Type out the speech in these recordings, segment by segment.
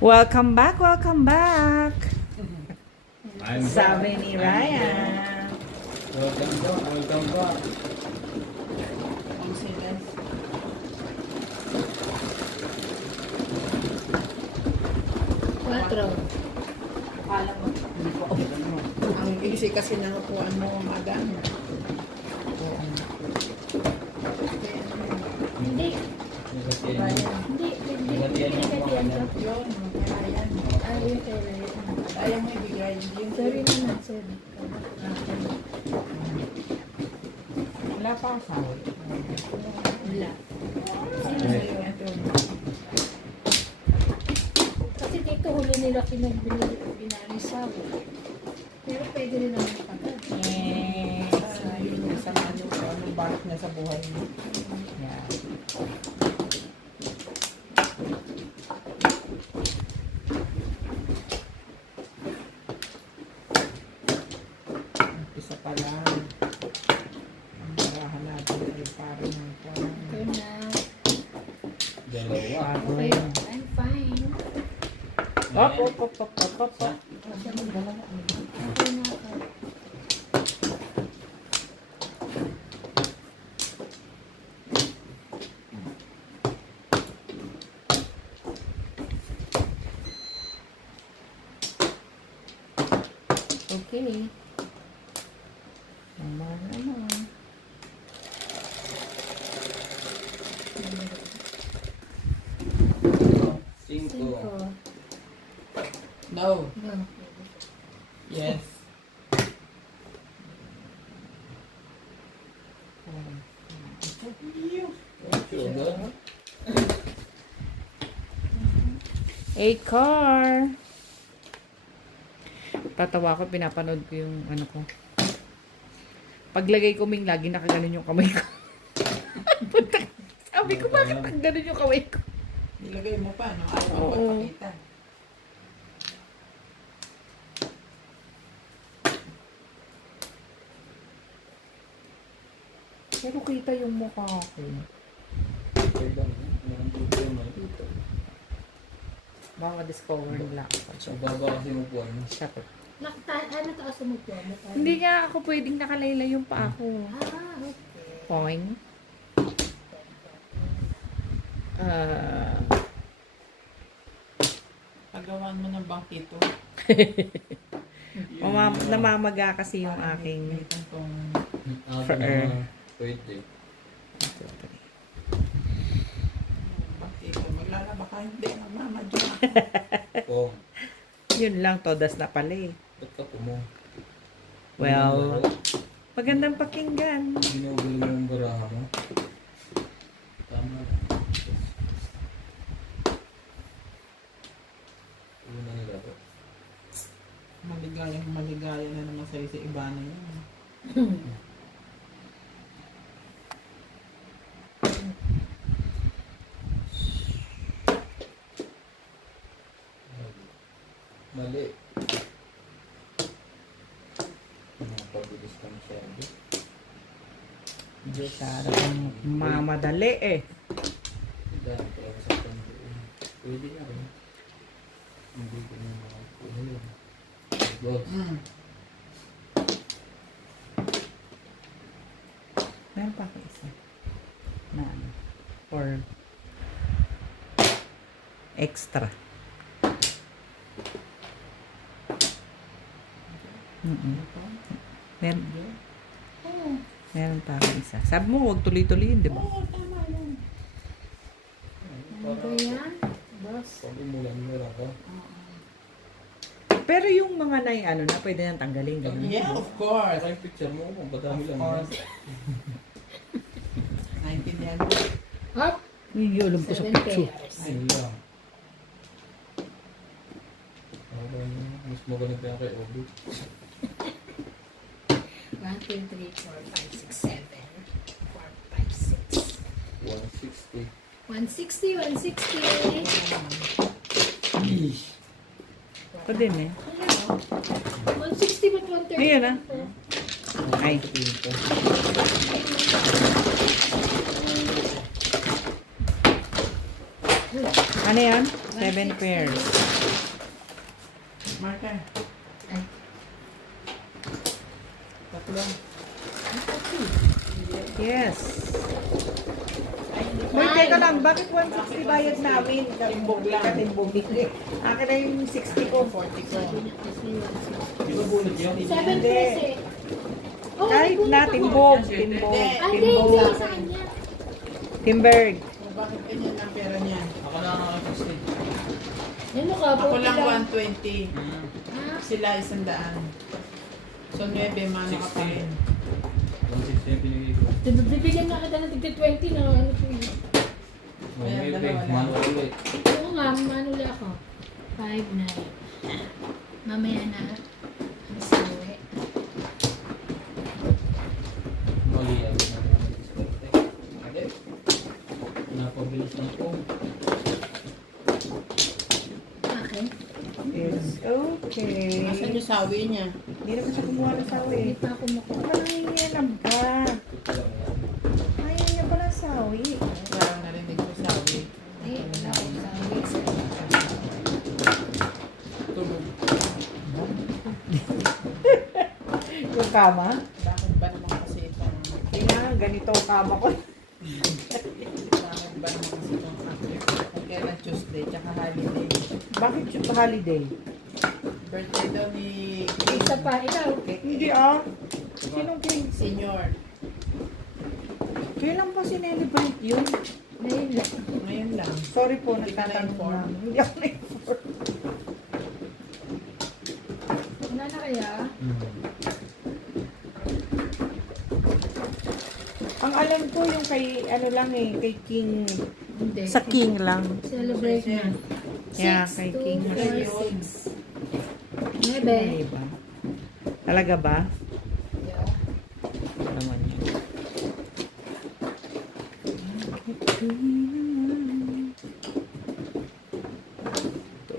Welcome back, welcome back. I'm Sabi ni Ryan. Welcome back, welcome back. Ang sinas. Quatro. Akala mo. Ang easy kasi nakukuha mo, madam. Hindi. Hindi. Kailan ka? Yun, kaya yan. Ayun, kailan. Ayaw mo ibigay. Yung Sorry naman, sir. Wala pa ang sahod. Wala. Kasi dito huli nila pinag-binalisaw. Pero pwede rin naman pagod. Yun yung sa ano, anong balak niya sa buhay niya. Yeah. Isa pa lang. Ang barahan natin ay parang Ito na. Dalawa. Okay, I'm fine. Op. Okay na ako. Okay. Naman. Cinco. Cinco. no. No. Yes. Sugar. A car. Tatawa ko, pinapanood ko yung ano ko. Paglagay ko ming lagi nakaganon yung kamay ko. Sabi ko, bakit nakaganon yung kamay ko? Nilagay mo pa, no? Ayaw mo Oo. pagpakita. Pero kita yung mukha ko. Okay lang. Meron dito may dito. Baka discover nila ako. Sa baba kasi mo po ano. Shut up. Ano taas mo po? Hindi nga ako pwedeng nakalaylay yung paa ko. Okay. Point. Pagawan mo ng bangkito. Namamaga kasi yung aking Itong Ato na pwede. bangkito. Maglalaba ka, hindi. Magmamadyo na. Oh, Yun lang, todas na pala eh. ba't ka po mo? Well, magandang pakinggan. Ginugol mo yung baraha mo. Tama lang. Una nila to. Maligaya na naman sa'yo sa iba na yun. Mali. Pabilis ka masyado. Hindi sarang mamadali eh. Dahil kaya sa pandoon. Pwede na rin. Hindi ko na makakuha yun. Boss. Meron pa ako isa. Na ano. Or extra. Meron. Meron pa ako isa. Sabi mo, huwag tuloy-tuloy, di ba? Oo, tama yun. Ano ba yan? Boss. Pag umulan mo lang ka. Pero yung mga ano na, pwede nang tanggalin. Ganun. Yeah, of course. Saka yung picture mo, kung badami Of lang. course. Naintindihan mo. Hop. Yung alam ko sa 7 picture. pairs. Ayun lang. Mas magaling pa yan kay Obi. 1, 2, 3, 4, 5, 6, 7. 4, 5, 6. 160. 160. Ito din eh. 160 but 130. Ayun ah. Ay. Uy, Ano yan? 7 pairs. Marker. ay, Tatlo. Yes. Ay, hindi pa. Wait, teka lang. Bakit 160 bayad namin? Timbog lang. Katimbog. Akin na yung 60 ko. 40 ko. kasi Di ba bunot yun? 7 pesos eh. Oh, Kahit may na, bunot ako. timbog. Hindi. Timbog. Ay, hindi, Timbog. hindi sa kanya. Timberg. Bakit ganyan ang pera niya? Ako lang ako kasi. Yan mo ka, Ako 40 lang lang. 120. Ah, Sila 100. So 9 mano ka pa rin. 160 yung pinigay ko. bibigyan na kita ng tigda 20 na ano po yun. Ayan, May dalawa peg, lang. manual ulit. Oo nga, manuli ako. 5-9. Mamaya na. Ang sawi. Mali yan. Hindi. Napabilis ng phone. Akin? Yes. Okay. Nasaan yung sawi niya? Hindi naman siya kumuha ng sawi. Hindi pa ako makuha. Nangingilam ka. Ito lang yan. Ayaw niya pala sawi. Parang narinig ko sawi. Eh, wala akong sawi. Tulog. Yung kama. Bakit ba naman kasi itong... Hindi nga, ganito ang kama ko. Bakit ba naman kasi itong after? Kung kailan Tuesday, tsaka holiday. Bakit yung holiday? Birthday daw ni Isa pa, ikaw. Hindi ah. Sinong king? Senior. Kailan pa sinelebrate yun? Ngayon lang. Ngayon lang. Sorry po, Hindi ka nagtatanong na-inform? lang. Hindi ako na-inform. Wala na kaya? Ang alam ko yung kay, ano lang eh, kay King. Hindi. Sa King lang. Celebrate na. Yeah, 6, kay 2, King. 4, 6. Ay, ba? Talaga ba? Yeah. Naman yun.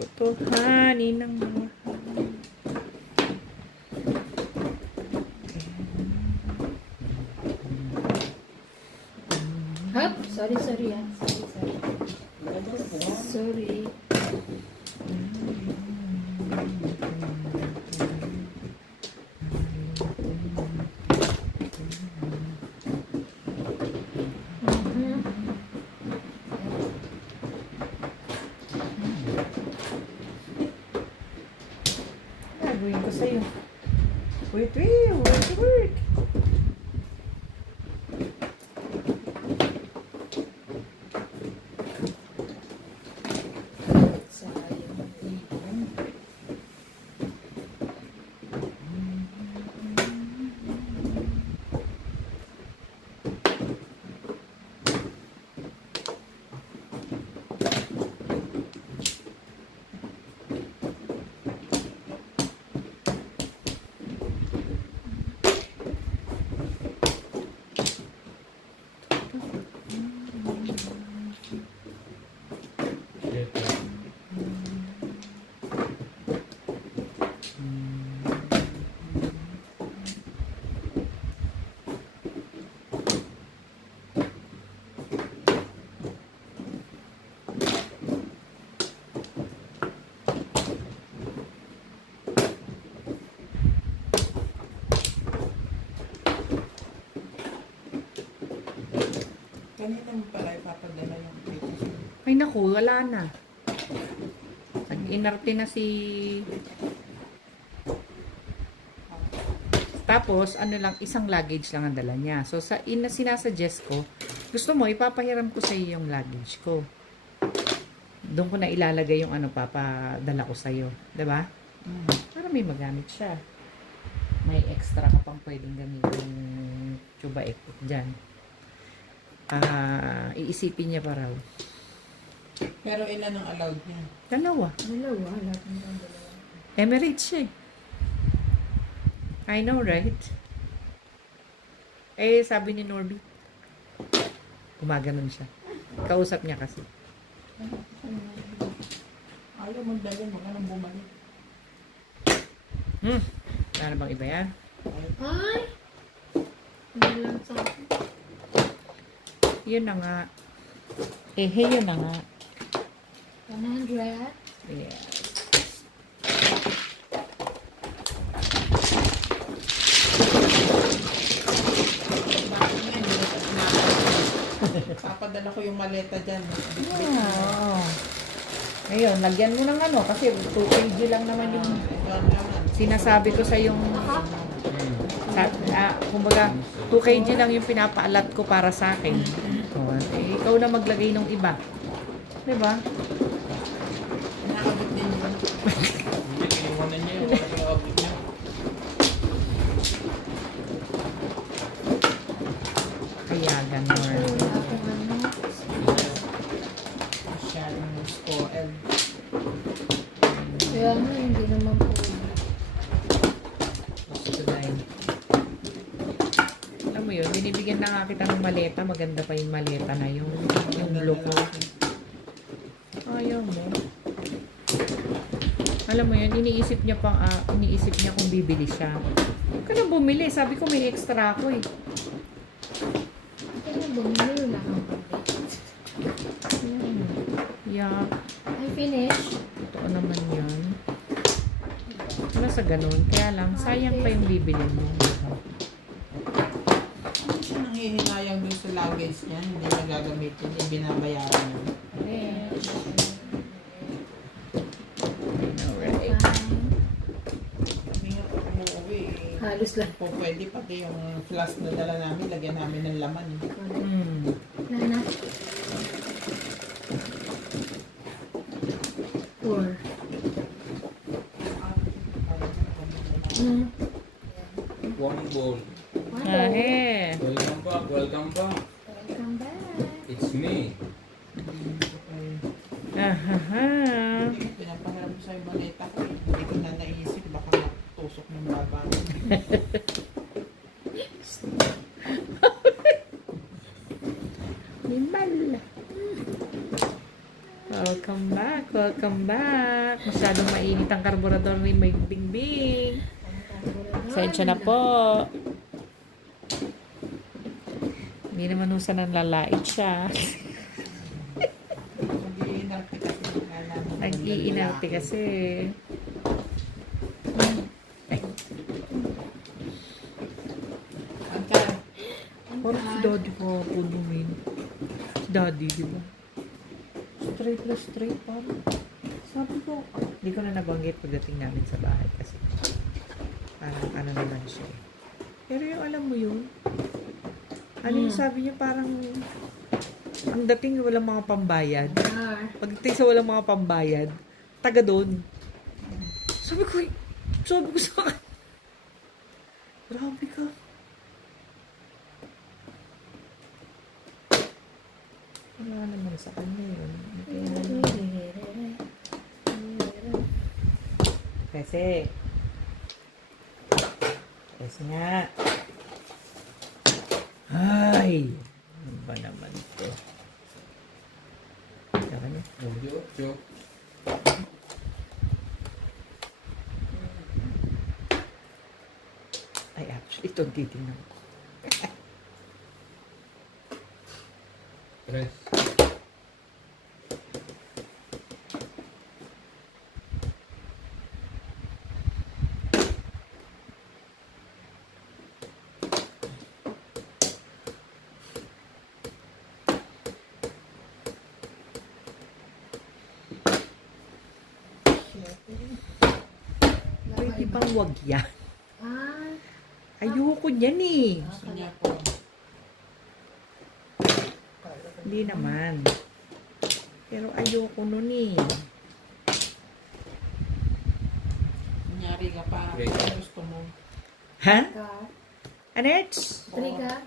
Tutuhanin ng mahal. Hop! Sorry, sorry ah. Sorry. Mhm. Gagawin ko sa'yo. Wait, work. Sayang. Iwan. Kanina mo pala ipapadala yung picture. Ay naku, wala na. Nag-inarte na si... Tapos, ano lang, isang luggage lang ang dala niya. So, sinasuggest ko, gusto mo, ipapahiram ko sa iyo yung luggage ko. Doon ko na ilalagay yung ano, papadala ko sa iyo. Diba? Para may magamit siya. May extra ka pang pwedeng gamitin yung tuba ekot dyan. Iisipin niya pa raw. Pero ilan ang allowed niya? Dalawa. Dalawa. Lahat ng dalawa. Emirates siya eh. I know, right? Eh, sabi ni Norby, gumaganon siya. Kausap niya kasi. Ayaw magdala, mga nang bumalik. Ano bang iba yan? Ay! Ano lang sa akin? Yun na nga. Yun na nga. 100. Yes. Bakit nga, hindi ko papadala ko yung maleta dyan. Oo. Ngayon, lagyan mo ng ano, kasi 2 kg lang naman yung sinasabi ko sa yung, kumbaga, 2 kg lang yung pinapaalat ko para sa akin. Eh, ikaw na maglagay ng iba. Diba? Naabot din yun. Hindi, kinuhanan niya yung para pinaabot niya. Kaya ganon. Wala akong ano. Masyadong spoiled. Kaya nga, hindi naman po. Alam mo yun, binibigyan na nga kita ng maleta. Maganda pa yung maleta na yung look mo. Ayaw mo. Alam mo yun, iniisip niya kung bibili siya. Huwag ka na bumili. Sabi ko may extra ako eh. Kaya bumili, wala kang pambili. Yeah. I finish. Totoo naman yan. Wala sa ganun. Kaya lang, sayang pa yung bibili mo. Hindi siya nanghihinayang dun sa luggage niya. Hindi niya gagamitin. Hindi binabayaran niya. Finish. Alright. Fine. Kami nga pag umuwi, Halos lang. po pwede pati yung flask na dala namin, lagyan namin ng laman. Nana. 4. One bowl. Eh. Welcome back, welcome back. Welcome back. It's me. Ahaha. Pinapahiram ko sa yung maleta ko. Hindi ko na naisip, baka matusok ng baba. Limal. Welcome back, welcome back. Masyadong mainit ang karburador ni May Bingbing. Sensya na po. Hindi naman usa nang lalait siya. Nag-iinarte kasi. Nag-iinarte kasi. Parang si daddy ko ako dumin. Si daddy, di ba? Straight na straight, parang. Sabi ko, hindi ko na nabanggit pagdating namin sa bahay kasi parang ano naman siya. Pero yung alam mo yun, ano yung sabi niya parang ang dating walang mga pambayad. Pagdating sa walang mga pambayad, taga doon. Sabi ko sa akin, grabe ka. Wala naman sa kanya yun. Kasi nga. Ay! Ano ba naman ito? Saka niya. Joke. Ay, actually, ito titingnan ko. Press. Pwede bang wag yan? Ayoko niyan eh. Gusto niya po. Hindi naman. Pero ayoko nun eh. Kunyari ka pa. Great. Ano gusto mo? Ha? Anets? Triga.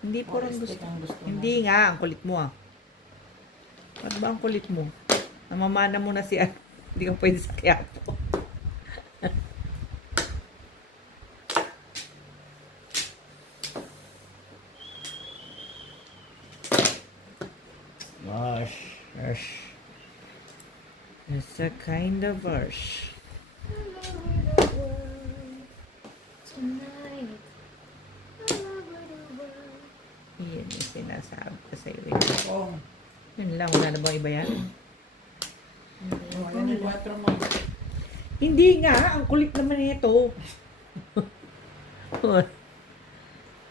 Hindi po rin gusto. Ang gusto mo. Hindi nga, ang kulit mo ah. Ano ba ang kulit mo? Namamana mo na si hindi ka pwede sa Quiapo. Gosh. It's a kind of harsh. Tonight. Yan yung sinasabi ko sa'yo. Oo. Yun lang, wala na bang iba yan? Oh, yan yung 4 mo. Hindi nga, ang kulit naman nito.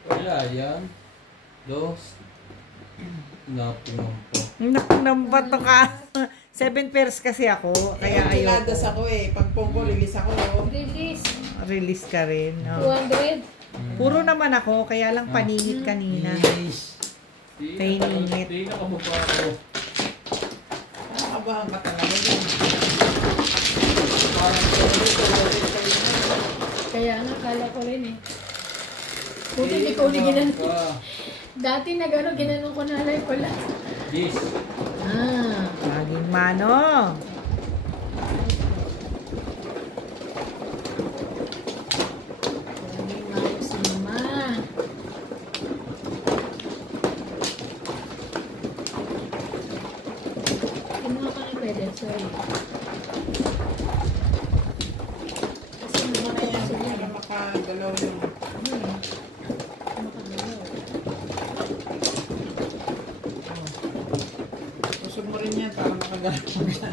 Wala yan. Dos. Napumang po. Naku, nambato ka. 7 pairs kasi ako, kaya Kaya piladas ayoko. ako eh. Pag pongko, release ako. Release. Release ka rin. Oh. 200. Puro naman ako, kaya lang paningit kanina. Yes. Painingit. Di nakababa ako. Nakakabahan ka talaga yun. Kaya nga, kala ko rin eh. Buti hindi ko uli ginanong. Dati nag-ano, ginanong ko na lang pala. Yes. Ah. Maging mano. Laging maayos si mama. Kinuha ka ng pwede, sorry. Kasi Ano na yan? sila. Para makagalaw yung... Makagalaw. Susog mo rin yan para makagalaw ka.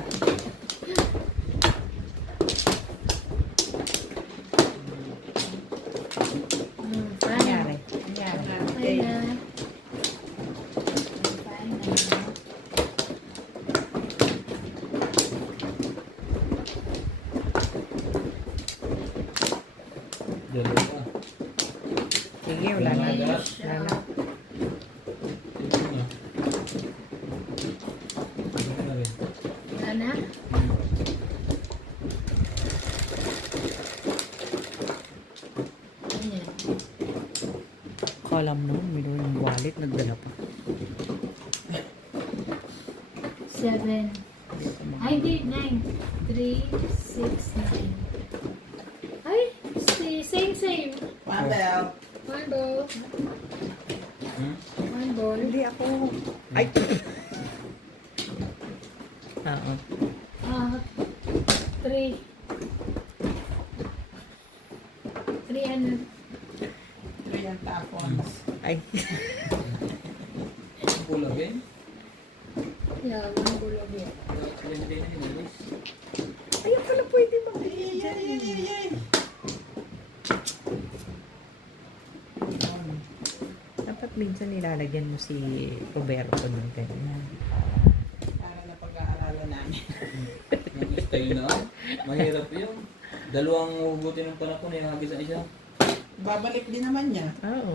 Fine. Nangyari. Nangyari. Fine na. Fine na. Dalawa. Sige, wala na. Wala. Wala na. Ito na. Ito na rin. Wala na? Ayan. Kalam no, minuwi yung wallet, nagdala pa. 7. Ay, hindi. 9. 3, 6, 9. Ay, same. Pabel. One ball. Hmm? One ball. Hindi ako. Ay! Oo. 3. 3 ano? 3 ang tapons. Ay. Pula Ben. Yeah, one ball of it. Yan din na hinalis. Ayun pala pwede Ay, mag-iin ay, ay, ay, ay. Dapat minsan nilalagyan mo si Roberto ng ganyan. Para na pag-aaralan namin. Yung style na. Mahirap yun. Dalawang hugutin ng panakon yung hagis sa isa. Babalik din naman niya. Oo.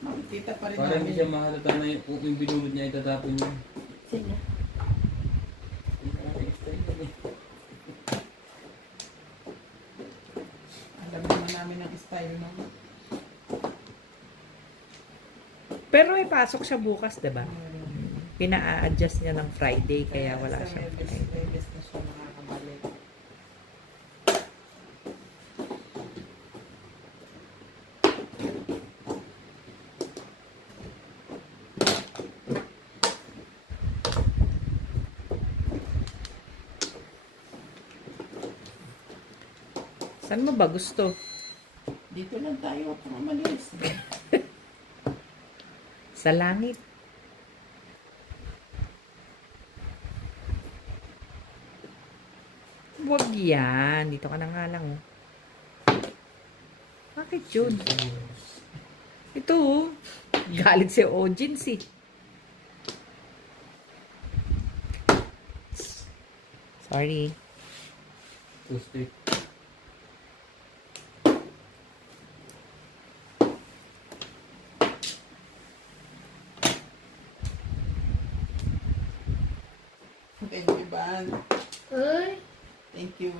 Makikita pa rin Para hindi siya namin. mahalata na yung binulod niya itatapon niya. Sino? Yung ating style yun eh. Alam naman namin ang style mo. Pero may pasok siya bukas, diba? Pina-adjust niya ng Friday, kaya wala Sa siya. Webes na siya makakabalik. Saan mo ba gusto? Dito lang tayo kung umalis. Sa langit. Huwag yan. Dito ka na nga lang, oh. Bakit yun? Ito, oh. Galit si Ojins, eh. Sorry. Two stick. Thank you, Ban. Ay! Thank you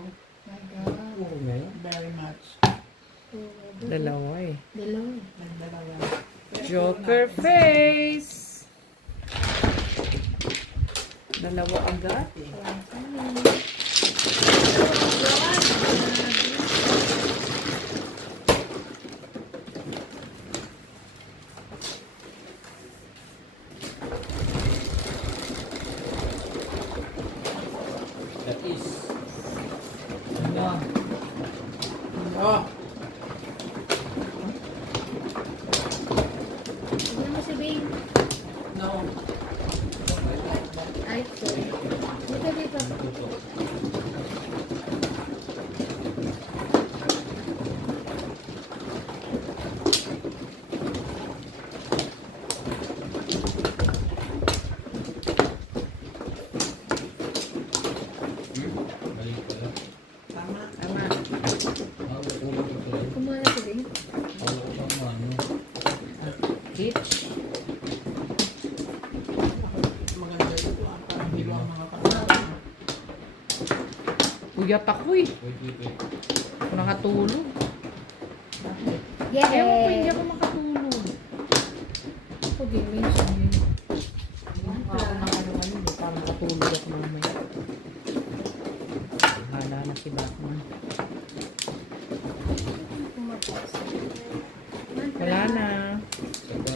My God. Oo nga yun. very much. Dalawa, eh. Dalawa. Nagdalawa. Joker face! Dalawa agad. That is. Oh. Oh. Tignan mo si Bing. No. Ay, sorry. Dito, dito. Tutok. Puyat ako eh. Pwede. Ako nakatulog. Yeah. Ewan ko, hindi ako makatulog. Ako din, minsan yun. Parang makatulog ako mamaya. Hala na si Batman. Wala na. Saka.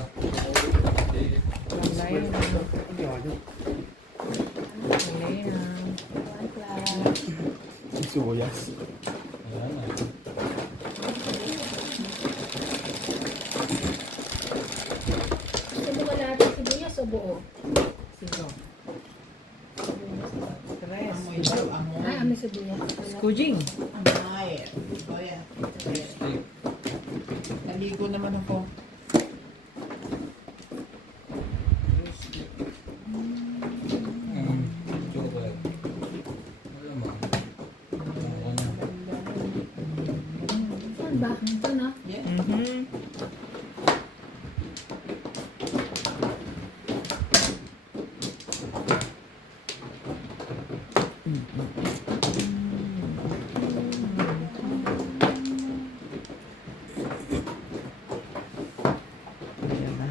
Wala yun. Wala yan. Suyas. Wala na. Gusto mo malaki sibuyas o buo? Sino? Amoy daw, amoy. Ah, amoy sibuyas. Skujing. Amoy. O yan. Stick. Naligo naman ako. Chocolate. Wala mo. Ano na. Saan ba? Ito na. Yeah. Ayan na.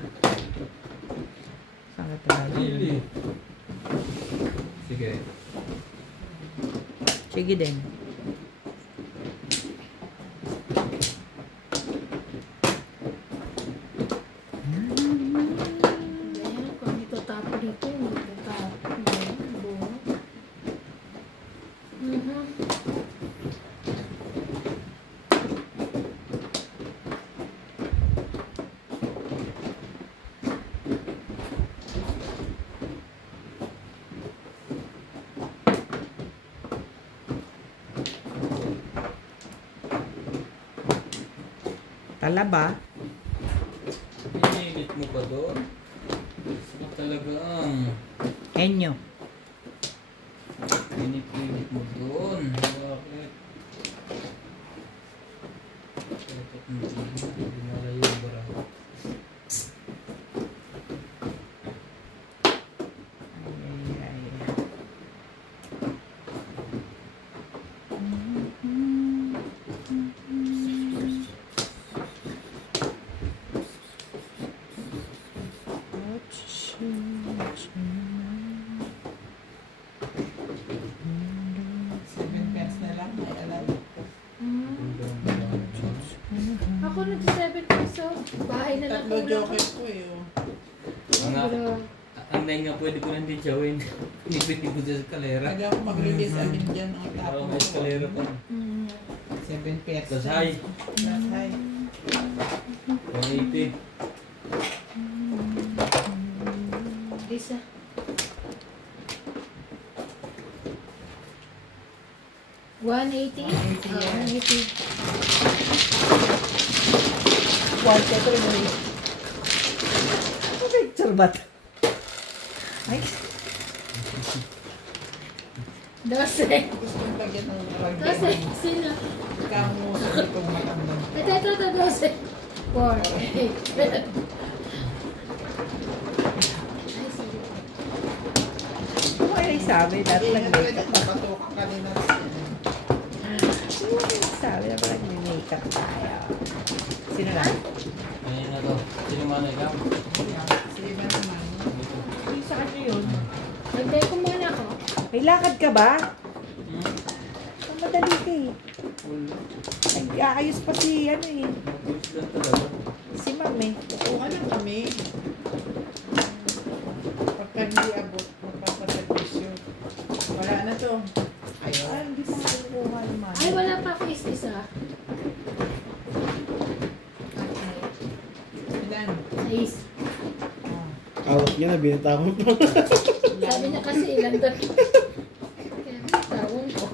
Saan ka talaga? Really? Sige. Sige din. Ayan, kung ito tapo dito, ito tapo. Ayan, buo. Talaba. Pinilit mo pa doon? Saka talaga ang Enyo. pinipilit mo doon. Bakit? Bakit hindi malayo yung bara? Ay, ay, ay. Seven pence na lang. May alam. Ako nag-7 peso. Bahay na lang Tatlo kulang ko. joker ko eh. Oh. Mga, ang nai nga pwede ko nang dijawin. Pinipili ko sa eskalera. Lagi ako mag-release alin dyan ang tapo. Parang may eskalera pa. 7 pesos. Tapos high. Plus high. 180. Isa. $180? 180, Ah, yes. 180. One, two, three. Picture ba ito? Ay, 12. Gusto kong lagyan ng 12. lagyan. Sino? Kamusa itong matandang. Ito, 12. 4. Ay, sige. ano ay sabi? Dapat Hindi na pwede nag-makeup. napatukan kanina. Sabi na pala nag-makeup tayo. Sino lang? Ayun na to. Sino man ikaw? Sige ba naman? Hindi sa kanya yun. Magday ko muna ako. May lakad ka ba? Hmm? Ang madali ka eh. Wala. Nag-aayos pa si ano eh. Mabilis lang talaga. Si Ma'am eh. Kuha lang kami. Pagka hindi abot, magpapaservisyo. Wala na to. Ay, Ayun. hindi pa nga kukuha naman. Ay, wala pa ako isa. Ilan? 6. Awat niya na binitawan pa. Sabi niya kasi ilan doon. Kaya tawon ko.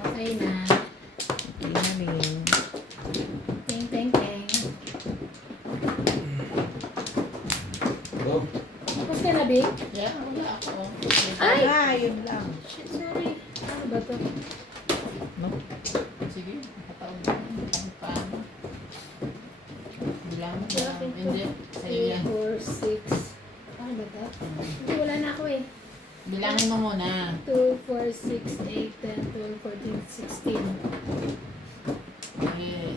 Okay na. Tingnan. Teng, teng, teng. Go. Tapos ka na, Big? Yeah, wala ako. Ay! Ah, yun lang. Shit, sorry. Ano ba to? No? Sige, nakataon na. Ang paano? Bilang mo Sa akin to. Hindi. Sa'yo yan. 3, 4, 6. Ano ba to? Hindi, wala na ako Bilangin mo muna. 2, 4, 6, 8, 10, 12, 14, 16. Eh,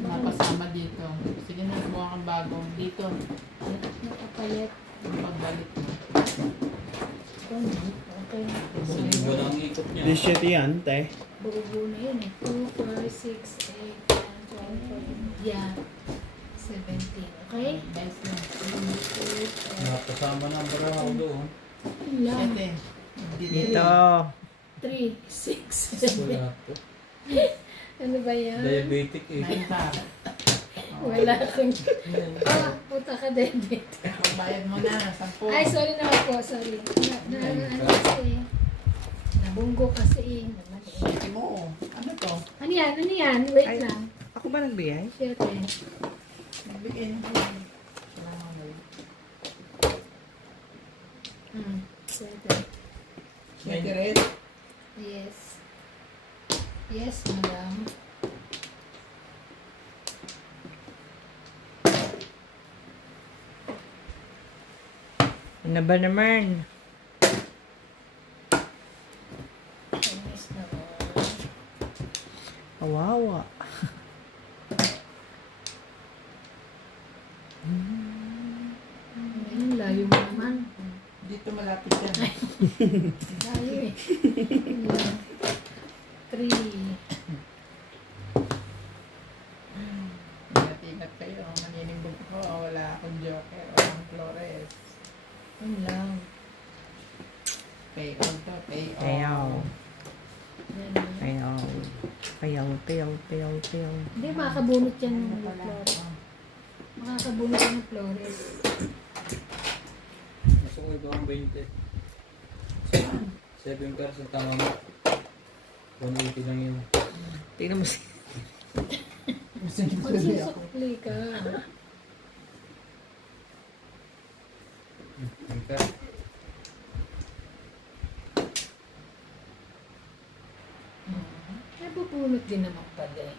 napasama dito. Sige na, buha kang bago. Dito. Nakapalit. Pagbalik mo. Okay. Sinibo lang ang ikot niya. 17 yan, te. Buo na yun eh. 2, 4, 6, 8, 10, 12, 14. Yeah. 17. Okay? Guys na. Napasama na ang barahaw doon. Lang. 7. Dito. 3, 6, 7. Wala po. Ano ba yan? Diabetic eh. 9 pa. Wala akong... Ah, puta ka debit. Bayad mo na. 10. Ay, sorry naman po. Sorry. Ano kasi? Nabunggo kasi. Naman eh. Sige mo. Ano to? Ano yan? Ano yan? Wait Ay. lang. Ako ba nagbigay? Siyempre. Nagbigay na. Siyempre. Sige rin. Yes. Yes, madam. Ano ba naman? Yes naman. Kawawa. Ayun, layo mo naman. Dito malapit yan. Layo eh. 3. Ingat-ingat kayo. Maninimbog ko. Wala akong joker. Walang Flores. Ayun lang. Pay on to. Pay on. Payaw. Yan. Payaw. Payaw, payaw, payaw, payaw. Hindi, makakabunot yan ng Wala. Flores. Makakabunot yan ng Flores. Gusto ko ito ang 20. 7 cars ang tama mo. 180 lang yun. Tingnan mo si... Magsusukli ka. Ika. Ay, bubunot din naman pala eh.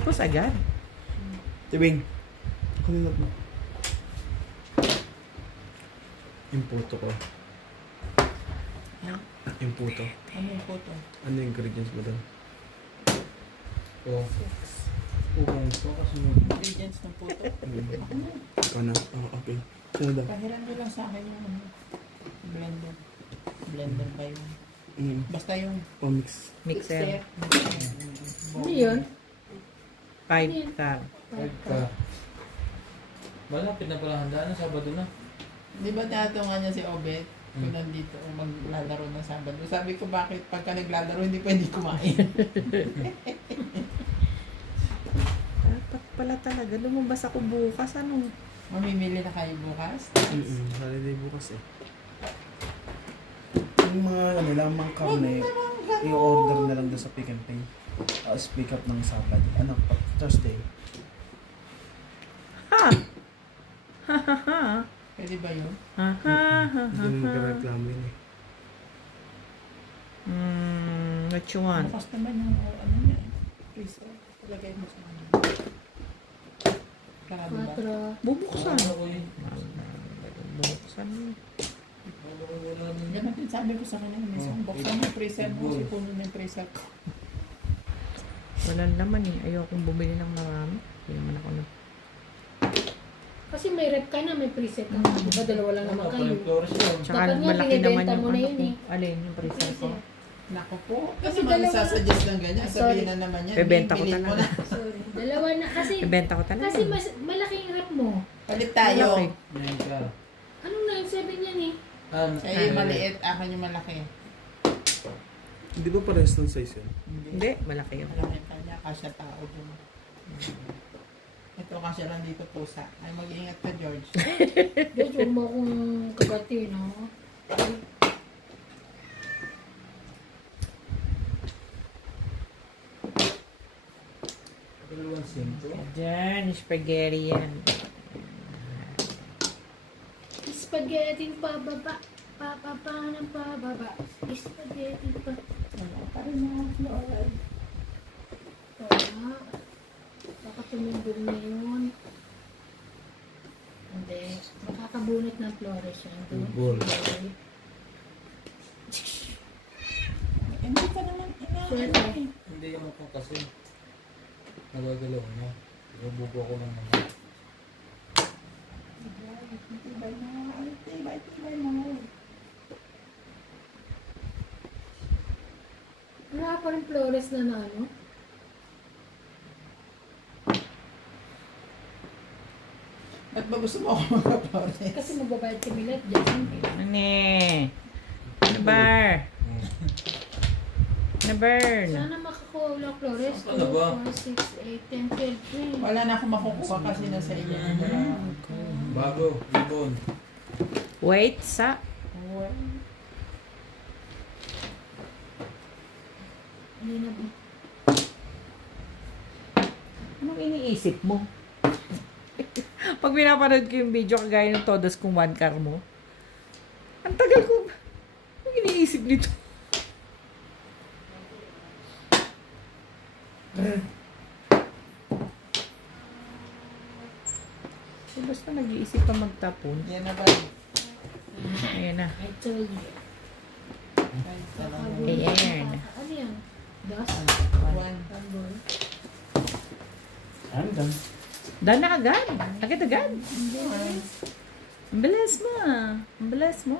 Tapos agad. Tibing. Kulilat mo. Yung puto ko. Ha? Yung puto. Ano yung photo? Ano yung ingredients mo doon? So, ubong ko kasi mo. Ingredients ng photo. Ikaw na. Oh, okay. Sino daw? Pahiram nyo lang sa akin yung ano. Blender. Blender ba yun? Basta yung Pamix. Mixer. Ano yun? 5 ka. Ka. Malapit na pala handaan na Sabado na. Di ba tinatungan niya si Obet? Kung nandito maglalaro ng Sabado. Sabi ko bakit pagka naglalaro hindi pwede kumain. Dapat pala talaga. Lumabas ako bukas. Ano? Mamimili na kayo bukas? Holiday bukas eh. Yung mga ano lang, mga karne, i-order na lang doon sa Pick and Pay. Tapos pick up ng Sabado. Ano, Thursday. Ha! Ha ha ha! Pwede ba yun? Ha ha ha Hindi mo ha. magreklamo yun eh. What you want? Bukas naman yung ano niya eh. Freezer. Palagay mo sa ano. Kaya diba? 4. Bubuksan. Ano ko yun? Bubuksan. Ano ko wala nun? Ganun din sabi ko sa kanya. May isang box na yung freezer mo. Sipunin mo yung freezer ko. Wala naman eh. Ayokong bumili ng marami. Hindi naman ako na. Kasi may rep ka na, may preset ka na. Diba dalawa lang naman kayo? Flores yun. Tsaka Dapat nga, malaki naman binibenta yung mo na ano yun ko. eh. Alin yung freezer ko. Nako po. Kasi Kasi naman dalawa- isasuggest ng ganyan. Sorry. Sabihin na naman yan. Bebenta ko bilhin mo talaga. na. Sorry. Dalawa na. Kasi Ibenta ko talaga. kasi mas, malaking rep mo. Palit tayo. Malaki. Ngayon ka. Anong 9.7 yan eh? Siya yung maliit. Akin yung malaki. Hindi ba parehas ng size yun? Hindi, malaki yun. Malaki kanya. Kasya tao dun. Ito kasya lang dito pusa. Ay mag-iingat ka George. George, huwag mo akong kagati, no? Dalawang sento. Diyan, spaghetti yan. Spaghetti pababa. Pababa ng pababa. Spaghetti pa. Ano pa rin mga floral. Tama. Baka tumindol na yun. maliit na flores yan. Ball. Hindi ka naman Swerte. Hindi naman po kasi. Nagagalaw na. Nabubo ako ng mga. Tibay mo. Wala pa rin flores na ano. Ba't ba gusto mo ako magka-flores? Kasi magbabayad kami lahat dyan. Ano? Nabar. Naburn. Sana makakuha flores. Ano ba? 2, 4, 6, 8, 10, 12. Wala na akong makukuha kasi nasa inyo. Bago. Ibon. Wait, sa... Hindi na ba? Anong iniisip mo? Pag pinapanood ko yung video kagaya ng Todos kung one car mo, ang tagal ko. Anong iniisip nito? Basta nag-iisip pa magtapon. Yan na ba? Ayan na. I told you. Ayan. Ano yan? Das? One. Tambol. I'm done. Dahil na agad. Agad-agad. Hindi. Ang bilis mo ah. Ang bilis mo.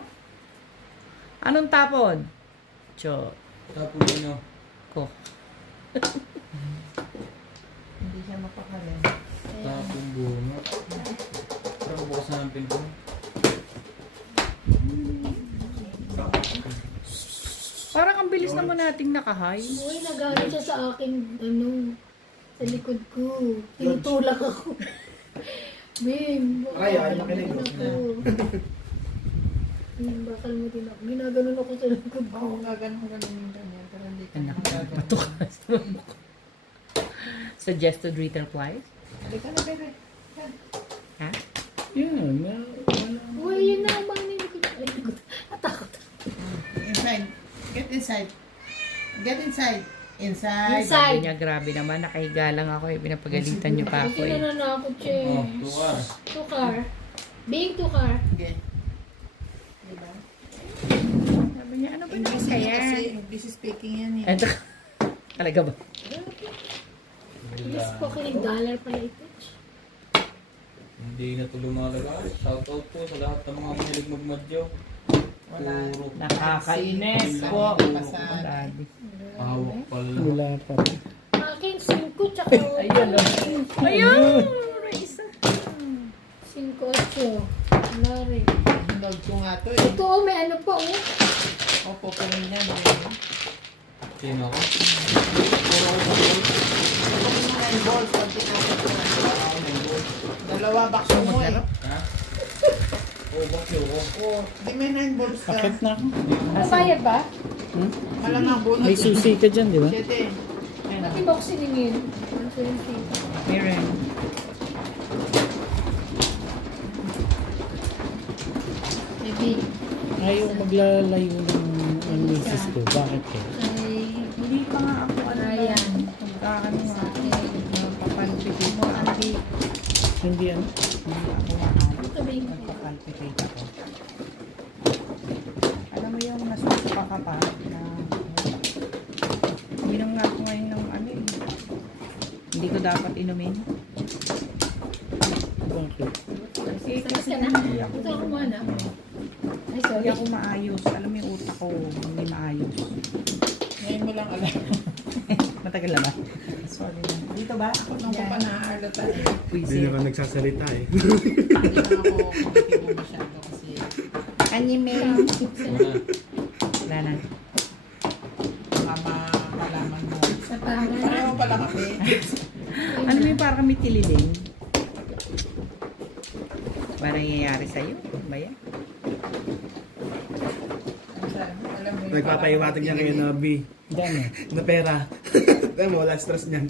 Anong tapon? Cho. Tapos yun o. Ko. Hindi siya mapakarin. Tapong bunga. Parang bukas na ng pinto. Parang ang bilis naman nating nakahay. Uy, nagalit siya sa akin, ano, sa likod ko. Tinutulak ako. Bim, Ay, ayaw makinig. ako. Bakal mo din ako. Ginaganon ako sa likod ko. Oo, ganun yung ganyan. Pero hindi ka Anak, nagagawa. bato ka sa mukha. Suggested retail price? Hindi ka na, bebe. Ha? Yan. Uy, yun na ang mga nilikod. Ay, likod. Atakot. Inside. Get inside. Get inside. Inside. Inside. Sabi niya, grabe naman, nakahiga lang ako eh. Pinapagalitan niyo pa ako Kasi eh. nananakot siya Oh, eh. tukar. Tukar. Being tukar. Okay. Diba? Sabi niya, ano ba naman English niya kaya? kasi, English speaking yan eh. Eto. Talaga ba? Please po, $1 pala ito. Hindi na ito lumalaga. Shoutout po sa lahat ng mga mahilig magmadyo. Wala. Puro Nakakainis po. Pasan. Daddy. hawak pala. Wala pa. Aking 5 tsaka Ayun, ayun! May isa. 5-8. Wala rin. Hinod ko nga to eh. Ito oh, may ano pa oh. Opo, kunin yan. Eh. Sino ako? Puro ko kunin mo na yung balls. Pag tinapos ko na. Dalawa bakso mo eh. Ha? Oo, bakyo ko. Oo, di may 9 balls ka. Akit na ako. Nabayad ba? Malamang bunot. May susi ka dyan, di ba? 7. Pati box siningin. 120. Meron. Maybe. Ayaw maglalayo ng misis ko. Bakit ko? Ay, Hindi pa nga ako ano Ryan. Pagkakano nga. Okay. Papalpitate mo. Hindi. Hindi ano? Hindi ako maayos. Ito ba yung Nagpapalpitate ako. Alam mo yung nasusuka ka pa na uminom nga ako ngayon ng ano eh. Hindi ko dapat inumin. Bakit? Eh, Salas ka na? Ito ako muna. Ay, Hindi sorry. ako maayos. Alam mo yung utak ko, hindi maayos. Ngayon mo lang alam. Matagal na ba? Sorry na. Dito ba? Ako Nung ko pa naaalata eh. Hindi Puisi. naman nagsasalita eh. Hindi lang ako kumitibo masyado kasi Anime. Wala. Wala na. malaman mo. Sa pangalan. Pareho pala kami. Ano mo yung parang kami tililing? Ba nangyayari sa'yo? Ano ba yan? Alam mo yung Nagpapaiwatag niya kayo na B. Dami. Na pera. Dahil mo, wala stress niyan.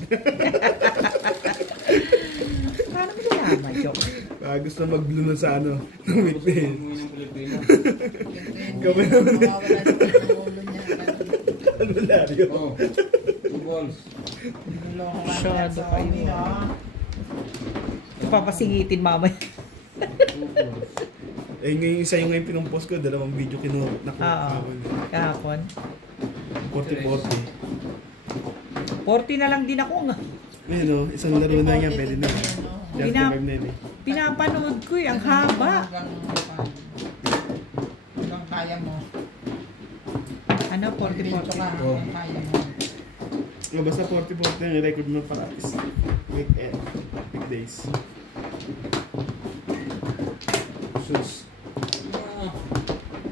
Paano mo nalaman, Joke? Gusto mag-blue na sa ano, ng weekday. Umuwi ng Pilipino. Gawin naman eh. mawawala sa ulo niya. Albularyo. Oh, 2 balls. Niloko ka Masyado sa kayo. amin, ah. Papasingitin mamaya. Eh, ngayon isa yung ngayon pinumpos ko, 2 video Oo. nakuha. Kahapon. 40-40. 40 na lang din ako nga. Ayun o, isang laro na yan, pwede na. Pinap- 35 na yun eh. Pinapanood ko eh, ang haba. Hanggang kaya mo. Ano, Dito 40-40? ka, hanggang kaya mo. Basta 40-40 yung record mo para is weekdays. Sus.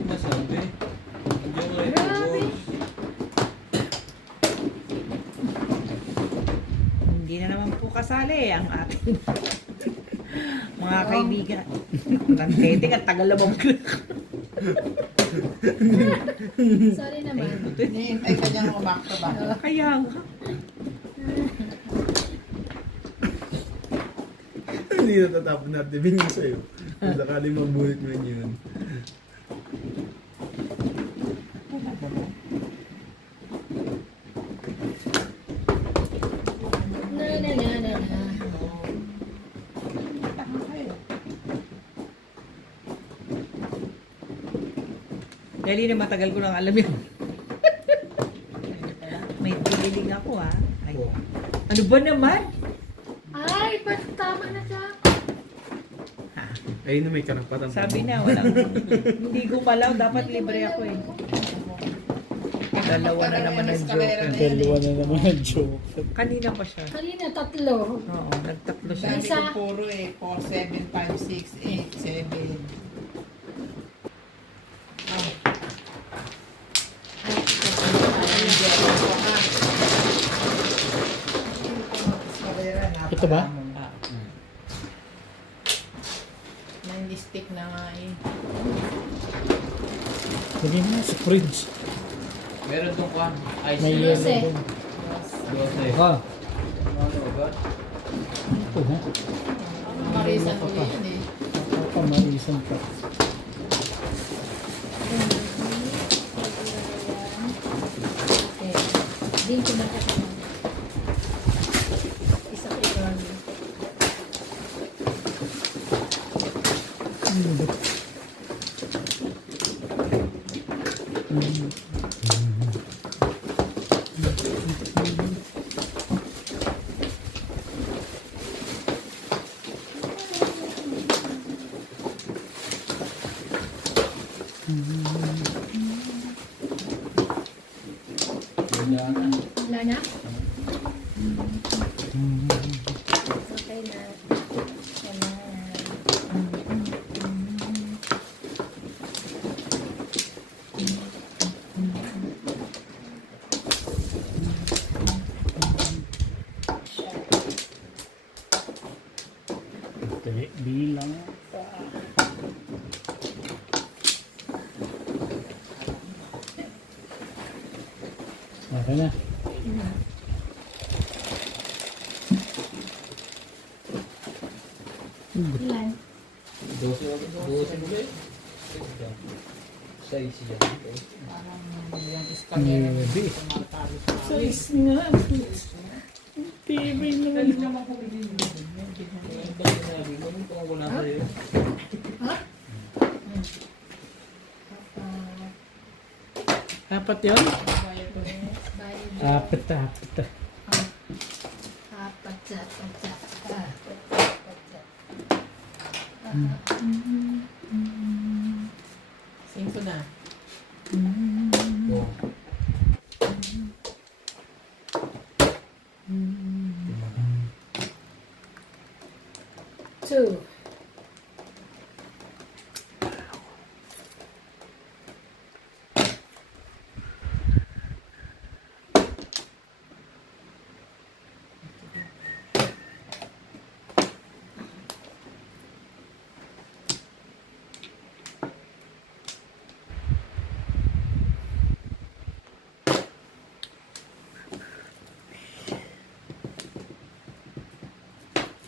Nasabi. Andiyan mo rin Grabe. Hindi na naman po kasali ang ating mga kaibigan. Ang teting at tagal na mamagla. Sorry naman. Hinihintay ka niyang back to back. Kaya nga. Hindi natatapon natin, binigay sa'yo. Kung sakali mabulit mo yun. Na. Dahil na matagal ko lang alam yun. May pililing ako ah. Ay. Ano ba naman? Ay, ba't tama na siya? Ayun na may karapatan. Sabi na, walang hindi gumalaw. Dapat libre ako eh. Dalawa na naman ang joker. Dalawa na naman ang joke. Kanina pa siya. Kanina, 3. Oo, nagtatlo siya. Sabi Isa. ko puro eh, 4, 7, 5, 6, 8, 7. Ito ba? Nang-stick na nga eh. Lagay mo sa fridge. Meron tong kwan. Ice. May cream. yellow 12. Ah, Ano ba? ito ha? Marisan ko yan eh. Pamarisan ka. Okay. Din ko na kasi. Isa kay Ronnie. Wala na. Wala na? Okay na. Wala na. Dali, bilang pa. Okay na. Ilan? 12 ulit. Size yan. Parang yung escalera na Hindi. tumatalo sa akin. Size nga. TV naman. Ang dami na rin. Anong kung wala sa'yo? Apat yun? Bayad ko eh. Bayad. Apat. Apat. Singko na. Oo. Two.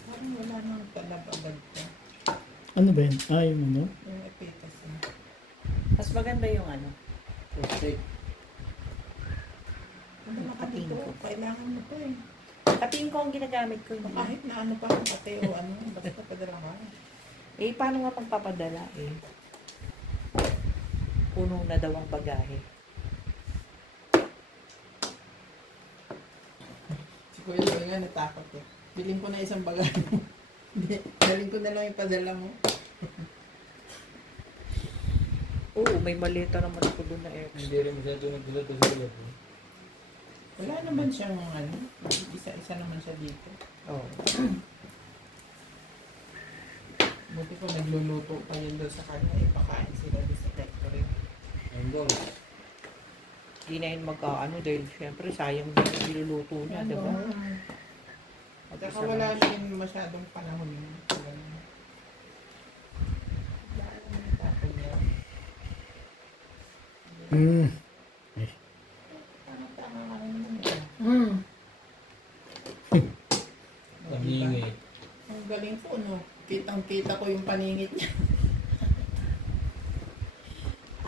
Parang wala nang talab-abad ko. Ano ba yun? Ah, yung ano? Yung epitas na. Mas maganda yung ano. Perfect. Ano nakadito? Kailangan mo to eh. Kating ko ang ginagamit ko. Kahit na ano pa kung pati o ano, basta padala ka. Eh, paano nga magpapadala eh? Puno na daw ang bagahe. Si Kuya Loy nga natakot eh. Biling ko na isang bagay mo. Hindi, daling ko na lang ipadala mo. Oo, may maleta naman ako doon na extra. Hindi rin masyado nagdala to sa ulat. Wala naman siyang ano, isa-isa naman siya dito. Oo. Buti ko nagluluto pa yun doon sa kanya, ipakain sila doon sa factory. Ang bol. Hindi na yun magkaano dahil syempre sayang din yung niluluto niya, di ba? At saka wala siyang masyadong panahon. Tapon niya. Parang tama ka rin naman eh. Paningi. Ang galing po, no? Kitang-kita ko yung paningit niya.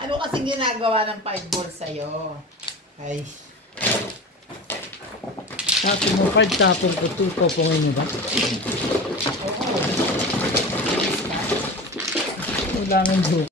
Ano kasing ginagawa ng 5 balls sa'yo? Ay. Tapos mo 5, tapos ko 2, topongin mo ba? Oo. Wala nang joke.